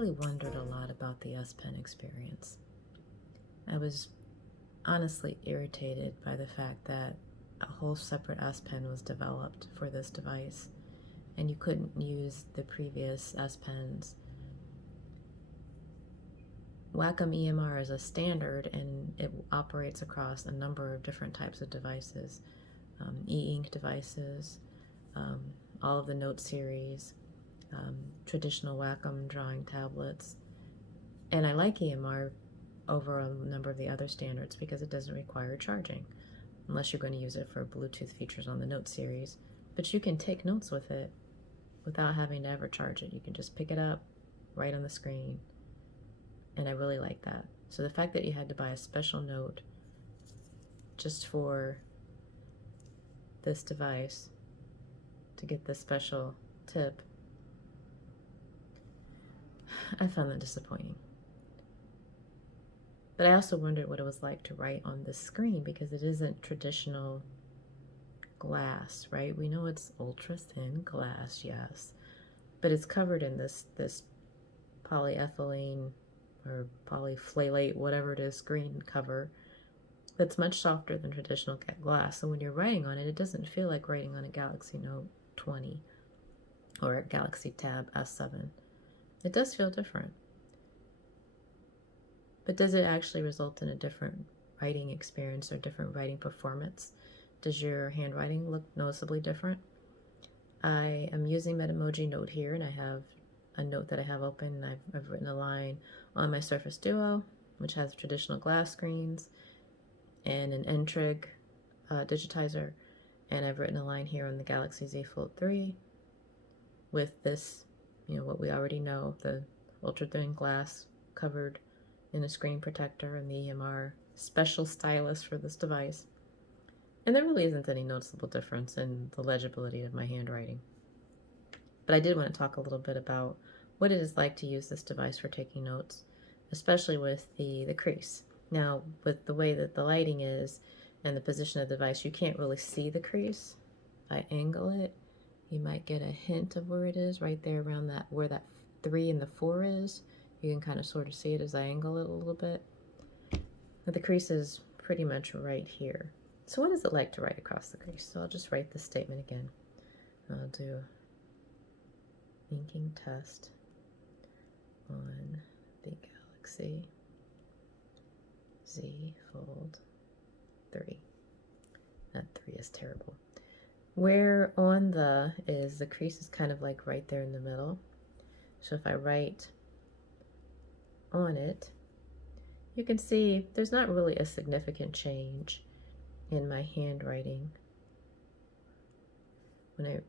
really wondered a lot about the S Pen experience. I was honestly irritated by the fact that a whole separate S Pen was developed for this device, and you couldn't use the previous S Pens. Wacom EMR is a standard, and it operates across a number of different types of devices, e-ink devices, um, all of the Note series, traditional Wacom drawing tablets. And I like EMR over a number of the other standards because it doesn't require charging, unless you're going to use it for Bluetooth features on the Note series. But you can take notes with it without having to ever charge it. You can just pick it up right on the screen, and I really like that. So the fact that you had to buy a special Note just for this device to get this special tip, I found that disappointing. But I also wondered what it was like to write on this screen, because it isn't traditional glass, right? We know it's ultra thin glass, yes, but it's covered in this polyethylene or polyflalate, whatever it is, green cover that's much softer than traditional glass. So when you're writing on it, it doesn't feel like writing on a Galaxy Note 20 or a Galaxy Tab S7. It does feel different. But does it actually result in a different writing experience or different writing performance? Does your handwriting look noticeably different? I am using Metamoji Note here, and I have a note that I have open, and I've written a line on my Surface Duo, which has traditional glass screens and an N-Trig digitizer, and I've written a line here on the Galaxy Z Fold 3 with this, what we already know, the ultra-thin glass covered in a screen protector and the EMR special stylus for this device. And there really isn't any noticeable difference in the legibility of my handwriting. But I did want to talk a little bit about what it is like to use this device for taking notes, especially with the crease. Now, with the way that the lighting is and the position of the device, you can't really see the crease. If I angle it, you might get a hint of where it is, right there around that, where that 3 and the 4 is. You can kind of sort of see it as I angle it a little bit. But the crease is pretty much right here. So what is it like to write across the crease? So I'll just write this statement again. I'll do inking test on the Galaxy Z Fold 3. That 3 is terrible. Where on the crease is kind of like right there in the middle. So if I write on it, you can see there's not really a significant change in my handwriting.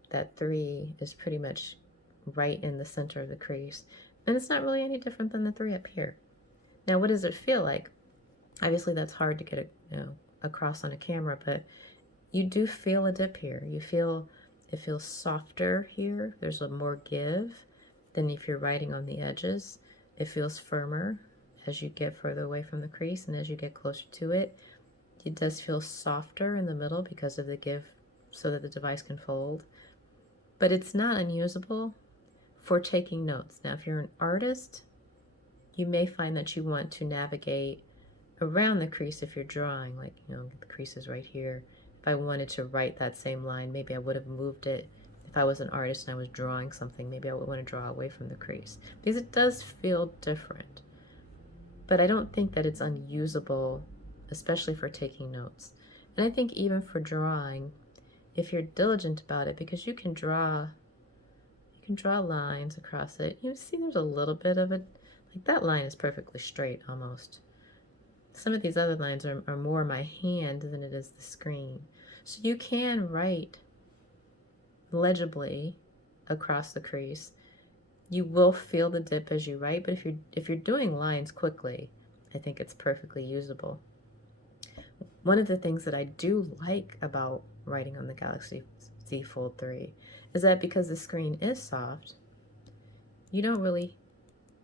That 3 is pretty much right in the center of the crease, and it's not really any different than the 3 up here. Now, what does it feel like? Obviously, that's hard to get across on a camera, but you do feel a dip here. It feels softer here. There's a more give than if you're writing on the edges. It feels firmer as you get further away from the crease, and as you get closer to it, it does feel softer in the middle because of the give so that the device can fold. But it's not unusable for taking notes. Now, if you're an artist, you may find that you want to navigate around the crease if you're drawing, like, the crease is right here. If I wanted to write that same line, maybe I would have moved it. If I was an artist and I was drawing something, maybe I would want to draw away from the crease, because it does feel different. But I don't think that it's unusable, especially for taking notes. And I think even for drawing, if you're diligent about it, because you can draw lines across it. You see there's a little bit of it, like that line is perfectly straight almost. Some of these other lines are more my hand than it is the screen. So you can write legibly across the crease. You will feel the dip as you write, but if you're doing lines quickly, I think it's perfectly usable. One of the things that I do like about writing on the Galaxy Z Fold 3 is that because the screen is soft, you don't really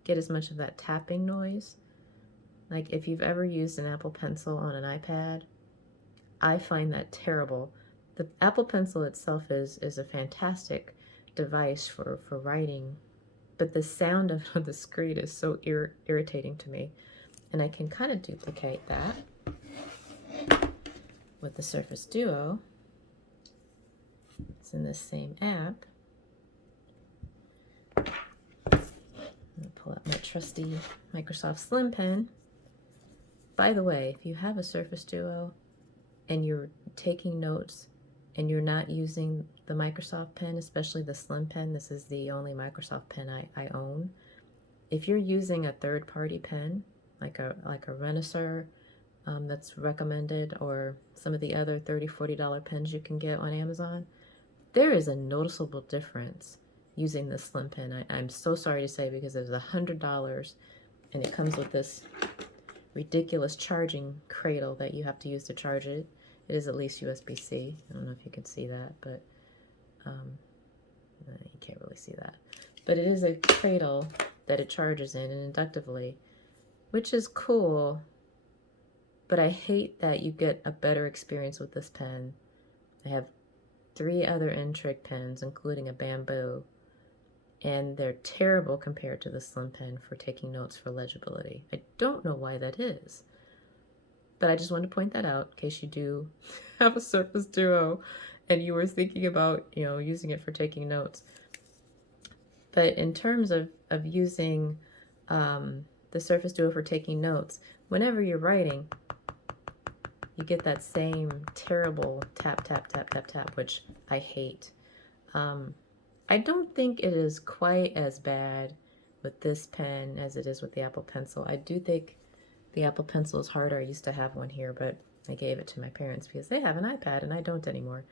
get as much of that tapping noise. Like if you've ever used an Apple Pencil on an iPad, I find that terrible. The Apple Pencil itself is a fantastic device for writing but the sound of the screed is so irritating to me. And I can kind of duplicate that with the Surface Duo. It's in this same app. I'm gonna pull out my trusty Microsoft Slim Pen. By the way, if you have a Surface Duo and you're taking notes and you're not using the Microsoft pen, especially the Slim Pen, this is the only Microsoft pen I own. If you're using a third-party pen, like a Renisar that's recommended, or some of the other $30, $40 pens you can get on Amazon, there is a noticeable difference using the Slim Pen. I'm so sorry to say, because it was $100 and it comes with this ridiculous charging cradle that you have to use to charge it. It is at least USB-C. I don't know if you can see that, but you can't really see that. But it is a cradle that it charges in and inductively, which is cool, but I hate that you get a better experience with this pen. I have 3 other N-Trig pens, including a Bamboo, and they're terrible compared to the Slim Pen for taking notes for legibility. I don't know why that is, but I just wanted to point that out in case you do have a Surface Duo and you were thinking about, using it for taking notes. But in terms of using the Surface Duo for taking notes, whenever you're writing, you get that same terrible tap, tap, tap, tap, tap, which I hate. I don't think it is quite as bad with this pen as it is with the Apple Pencil. I do think the Apple Pencil is harder. I used to have one here, but I gave it to my parents because they have an iPad and I don't anymore.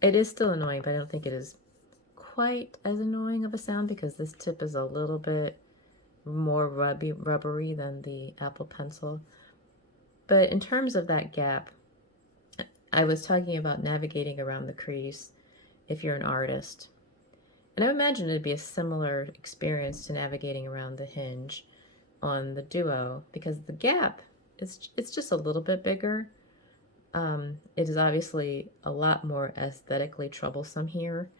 It is still annoying, but I don't think it is quite as annoying of a sound because this tip is a little bit more rubbery than the Apple Pencil. But in terms of that gap, I was talking about navigating around the crease if you're an artist. And I imagine it'd be a similar experience to navigating around the hinge on the Duo, because the gap, it's just a little bit bigger. It is obviously a lot more aesthetically troublesome here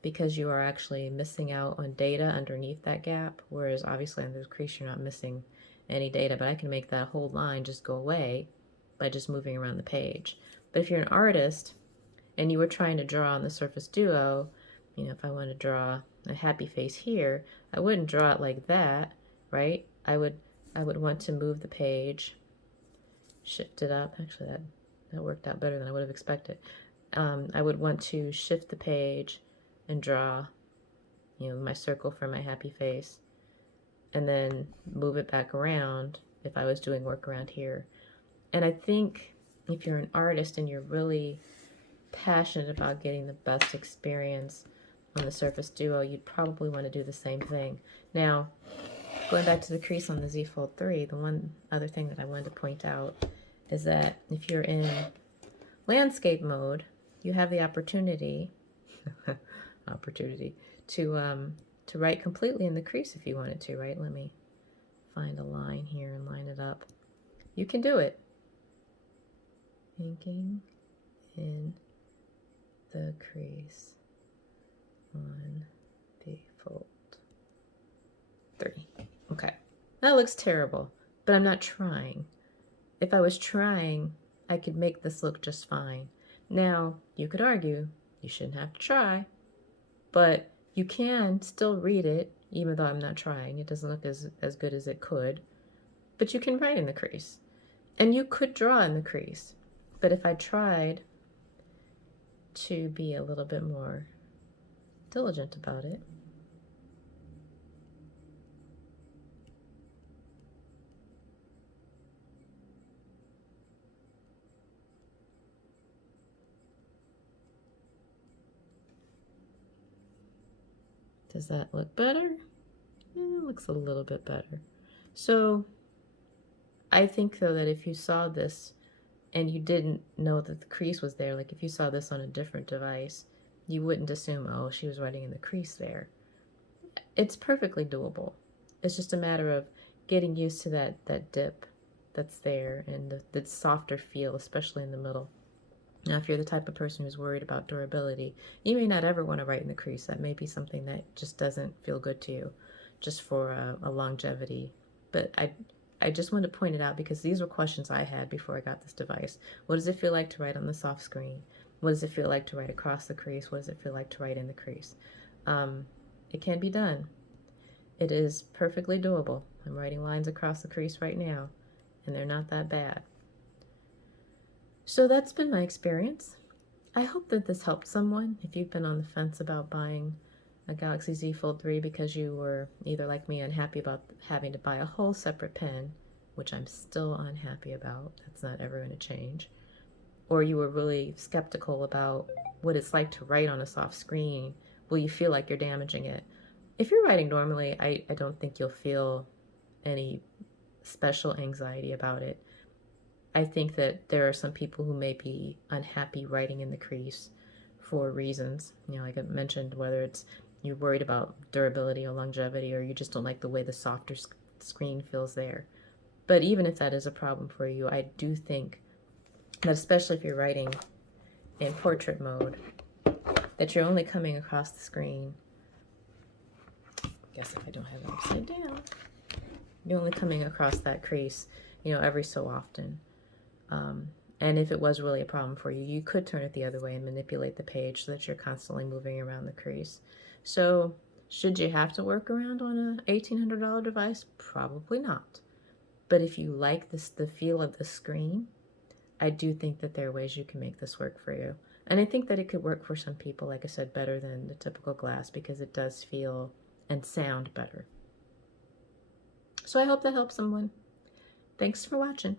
because you are actually missing out on data underneath that gap, whereas obviously on the crease you're not missing any data, but I can make that whole line just go away by just moving around the page. But if you're an artist and you were trying to draw on the Surface Duo, if I want to draw a happy face here, I wouldn't draw it like that, right? I would want to move the page, shift it up. Actually, that worked out better than I would have expected. I would want to shift the page and draw, my circle for my happy face, and then move it back around if I was doing work around here. And I think if you're an artist and you're really passionate about getting the best experience on the Surface Duo, you'd probably want to do the same thing. Now, going back to the crease on the Z Fold 3, the one other thing that I wanted to point out is that if you're in landscape mode, you have the opportunity to write completely in the crease if you wanted to, right? Let me find a line here and line it up. You can do it. Inking in the crease on the Fold 3. Okay, that looks terrible, but I'm not trying. If I was trying, I could make this look just fine. Now, you could argue you shouldn't have to try, but you can still read it, even though I'm not trying. It doesn't look as good as it could, but you can write in the crease. And you could draw in the crease, but if I tried to be a little bit more diligent about it, does that look better? It looks a little bit better. So I think, though, that if you saw this and you didn't know that the crease was there, like if you saw this on a different device, you wouldn't assume, oh, she was writing in the crease there. It's perfectly doable. It's just a matter of getting used to that dip that's there and the softer feel, especially in the middle. Now, if you're the type of person who's worried about durability, you may not ever want to write in the crease. That may be something that just doesn't feel good to you, just for a longevity. But I just wanted to point it out because these were questions I had before I got this device. What does it feel like to write on the soft screen? What does it feel like to write across the crease? What does it feel like to write in the crease? It can be done. It is perfectly doable. I'm writing lines across the crease right now, and they're not that bad. So that's been my experience. I hope that this helped someone. If you've been on the fence about buying a Galaxy Z Fold 3 because you were either like me unhappy about having to buy a whole separate pen, which I'm still unhappy about, that's not ever going to change, or you were really skeptical about what it's like to write on a soft screen, will you feel like you're damaging it? If you're writing normally, I don't think you'll feel any special anxiety about it. I think that there are some people who may be unhappy writing in the crease for reasons, like I mentioned, whether it's you're worried about durability or longevity, or you just don't like the way the softer screen feels there. But even if that is a problem for you, I do think that especially if you're writing in portrait mode, that you're only coming across the screen. I guess if I don't have it upside down, you're only coming across that crease, every so often. And if it was really a problem for you, you could turn it the other way and manipulate the page so that you're constantly moving around the crease. So should you have to work around on a $1,800 device? Probably not. But if you like the feel of the screen, I do think that there are ways you can make this work for you. And I think that it could work for some people, like I said, better than the typical glass because it does feel and sound better. So I hope that helps someone. Thanks for watching.